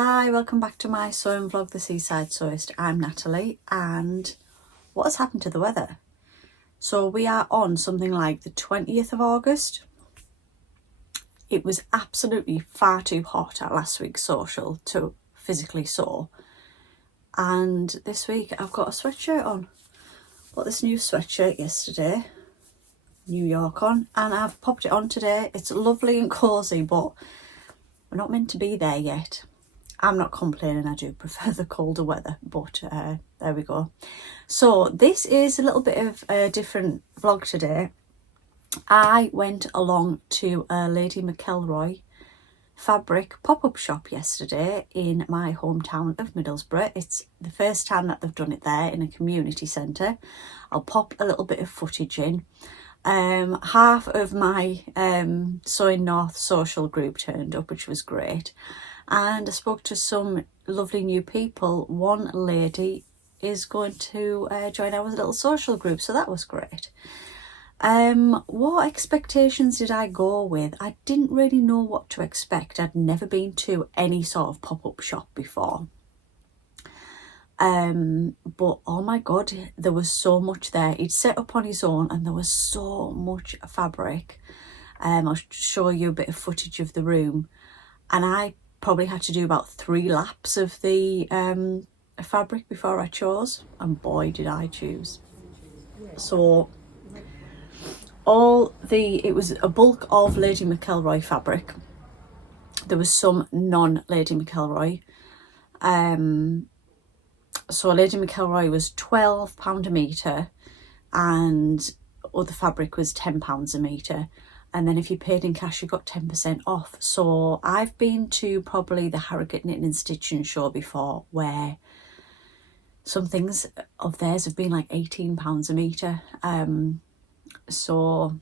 Hi, welcome back to my sewing vlog, The Seaside Sewist. I'm Natalie, and what has happened to the weather? So we are on something like the 20th of August. It was absolutely far too hot at last week's social to physically sew. And this week I've got a sweatshirt on. Bought this new sweatshirt yesterday, New York on, and I've popped it on today. It's lovely and cosy, but we're not meant to be there yet. I'm not complaining, I do prefer the colder weather, but there we go. So this is a little bit of a different vlog today. I went along to a Lady McElroy fabric pop-up shop yesterday in my hometown of Middlesbrough. It's the first time that they've done it there in a community centre. I'll pop a little bit of footage in. Half of my Sewing North social group turned up, which was great, and I spoke to some lovely new people. One lady is going to join our little social group, so that was great. What expectations did I go with? I didn't really know what to expect. I'd never been to any sort of pop-up shop before. But oh my god, there was so much there. He'd set up on his own and there was so much fabric. I'll show you a bit of footage of the room, and I probably had to do about 3 laps of the fabric before I chose, and boy did I choose. So it was a bulk of Lady McElroy fabric. There was some non-Lady McElroy. So Lady McElroy was £12 a metre and other fabric was £10 a metre. And then if you paid in cash, you got 10% off. So I've been to probably the Harrogate Knitting and Stitching show before, where some things of theirs have been like £18 a metre. So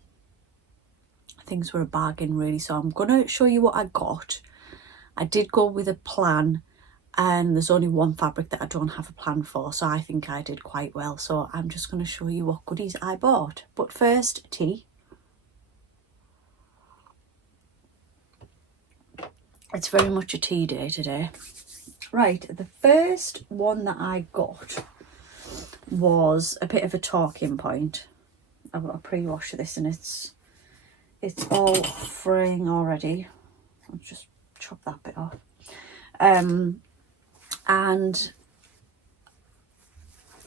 things were a bargain really. So I'm going to show you what I got. I did go with a plan, and there's only one fabric that I don't have a plan for, so I think I did quite well. So I'm just going to show you what goodies I bought. But first, tea. It's very much a tea day today. Right, the first one that I got was a bit of a talking point. I've got to pre-wash this and it's all fraying already. I'll just chop that bit off. And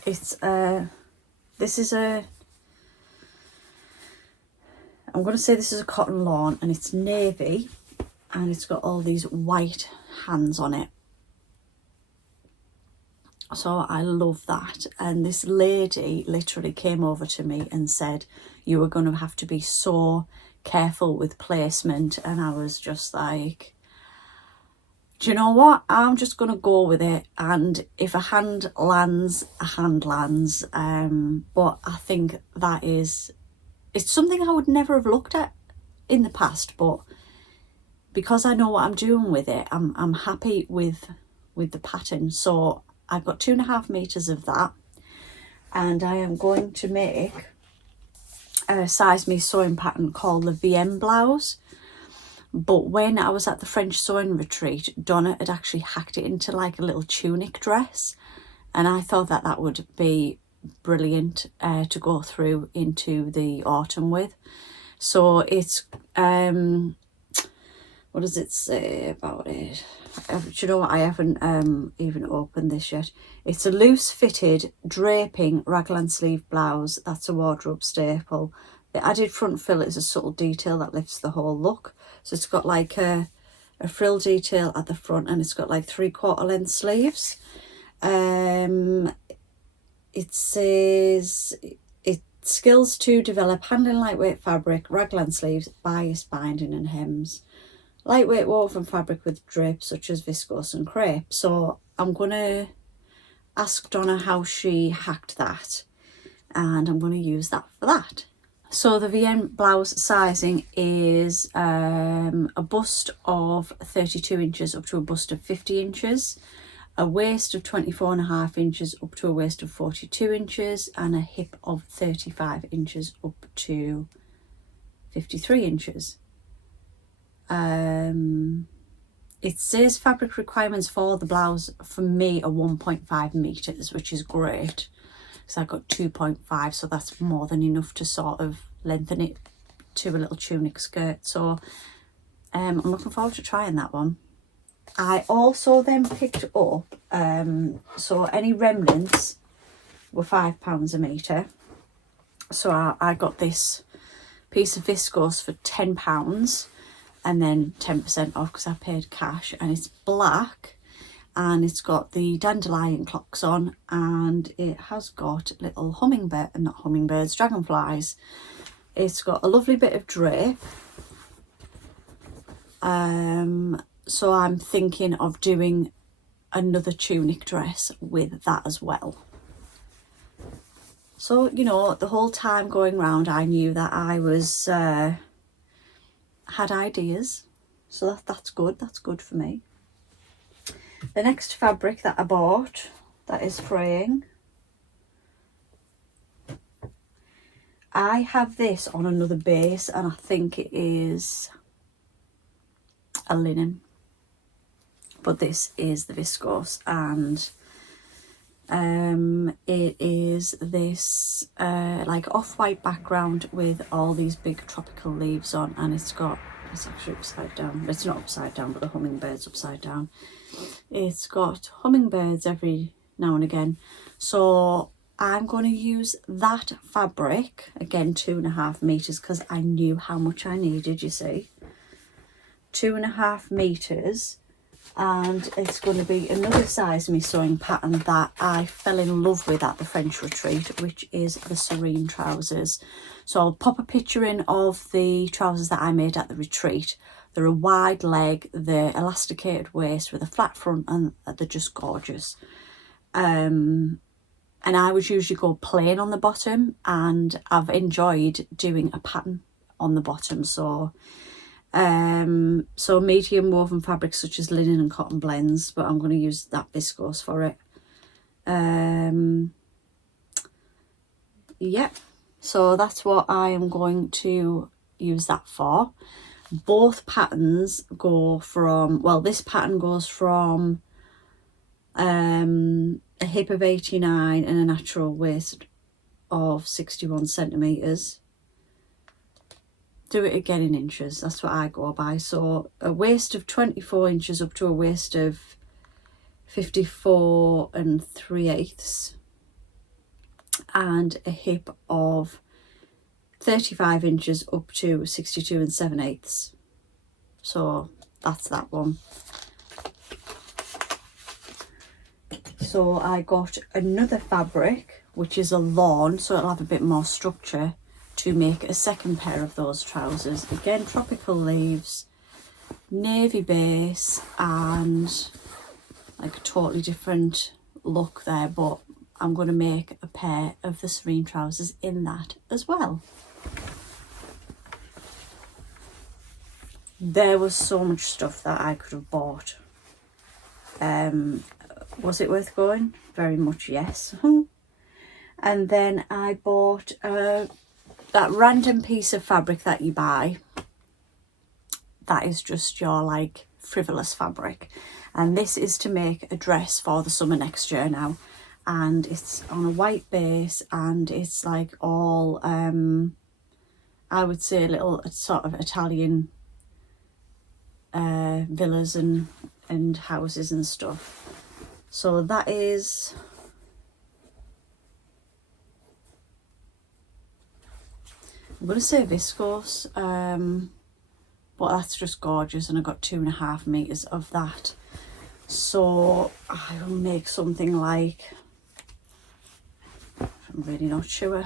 it's I'm going to say this is a cotton lawn, and it's navy, and it's got all these white hands on it. So I love that. And this lady literally came over to me and said, you are going to have to be so careful with placement. And I was just like, do you know what? I'm just going to go with it. And if a hand lands, a hand lands. But I think it's something I would never have looked at in the past. But because I know what I'm doing with it, I'm happy with the pattern. So I've got 2.5 meters of that. And I am going to make a size me sewing pattern called the Vienne blouse. But when I was at the French sewing retreat, Donna had actually hacked it into like a little tunic dress, and I thought that would be brilliant to go through into the autumn with. So it's what does it say about it? Do you know what? I haven't even opened this yet. It's a loose fitted draping raglan sleeve blouse. That's a wardrobe staple. The added front frill is a subtle detail that lifts the whole look. So it's got like a frill detail at the front, and it's got like 3/4 length sleeves. It says it skills to develop handling lightweight fabric, raglan sleeves, bias binding and hems. Lightweight woven fabric with drapes such as viscose and crepe. So I'm going to ask Donna how she hacked that, and I'm going to use that for that. So the Vienne blouse sizing is a bust of 32 inches up to a bust of 50 inches, a waist of 24.5 inches up to a waist of 42 inches, and a hip of 35 inches up to 53 inches. it says fabric requirements for the blouse for me are 1.5 meters, which is great. So I got 2.5, so that's more than enough to sort of lengthen it to a little tunic skirt. So I'm looking forward to trying that one. I also then picked up, so any remnants were £5 a metre. So I got this piece of viscose for £10 and then 10% off because I paid cash, and it's black and it's got the dandelion clocks on, and it has got little dragonflies. It's got a lovely bit of drape. So I'm thinking of doing another tunic dress with that as well. So, you know, the whole time going round, I knew that I was had ideas. So that's good. That's good for me. The next fabric that I bought that is fraying, I have this on another base, and I think it is a linen, but this is the viscose, and it is this like off-white background with all these big tropical leaves on, and it's actually upside down. It's not upside down, but the hummingbird's upside down. It's got hummingbirds every now and again. So I'm going to use that fabric, again 2.5 meters, because I knew how much I needed, you see. 2.5 meters, and it's going to be another size me sewing pattern that I fell in love with at the French retreat, which is the Serene trousers. So I'll pop a picture in of the trousers that I made at the retreat. They're a wide leg, they're elasticated waist with a flat front, and they're just gorgeous. And I would usually go plain on the bottom, and I've enjoyed doing a pattern on the bottom. So medium woven fabrics such as linen and cotton blends, but I'm going to use that viscose for it. Yeah, so that's what I am going to use that for. Both patterns go from, well, this pattern goes from a hip of 89 and a natural waist of 61 centimeters. Do it again in inches, that's what I go by. So a waist of 24 inches up to a waist of 54 3/8, and a hip of 35 inches up to 62 7/8. So that's that one. So I got another fabric, which is a lawn, so it'll have a bit more structure, to make a second pair of those trousers. Again, tropical leaves, navy base, and like a totally different look there, but I'm going to make a pair of the Serene trousers in that as well. There was so much stuff that I could have bought. Was it worth going? Very much yes. And then I bought that random piece of fabric that you buy, that is just your like Frivolous fabric, and this is to make a dress for the summer next year now, and it's on a white base, and it's like all I would say little sort of Italian villas and houses and stuff. So that is, I'm going to say viscose, but that's just gorgeous, and I got 2.5 meters of that. So I will make something like, I'm really not sure.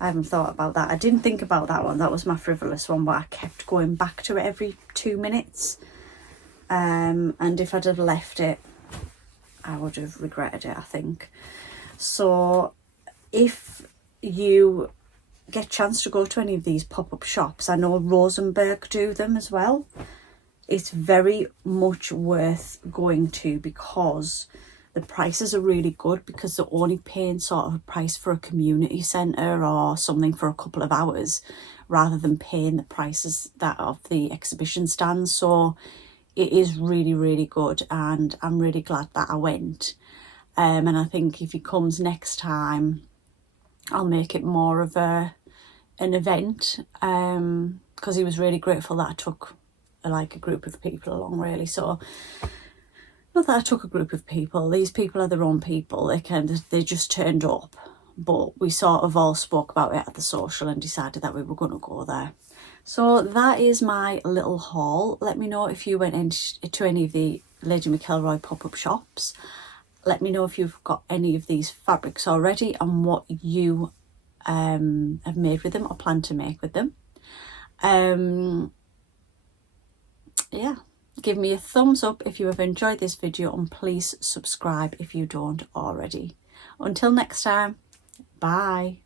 I haven't thought about that. I didn't think about that one. That was my Frivolous one, but I kept going back to it every 2 minutes. And if I'd have left it, I would have regretted it, I think. So if you get a chance to go to any of these pop-up shops, I know Rosenberg do them as well. It's very much worth going to, because the prices are really good, because they're only paying sort of a price for a community centre or something for a couple of hours, rather than paying the prices that of the exhibition stands. So it is really, really good, and I'm really glad that I went. And I think if he comes next time, I'll make it more of an event, because he was really grateful that I took like a group of people along, really. So not that I took a group of people, these people are their own people, they just turned up, but we sort of all spoke about it at the social and decided that we were going to go there. So that is my little haul. Let me know if you went into any of the Lady McElroy pop-up shops. Let me know if you've got any of these fabrics already and what you have made with them or plan to make with them. Yeah, give me a thumbs up if you have enjoyed this video, and please subscribe if you don't already. Until next time, bye.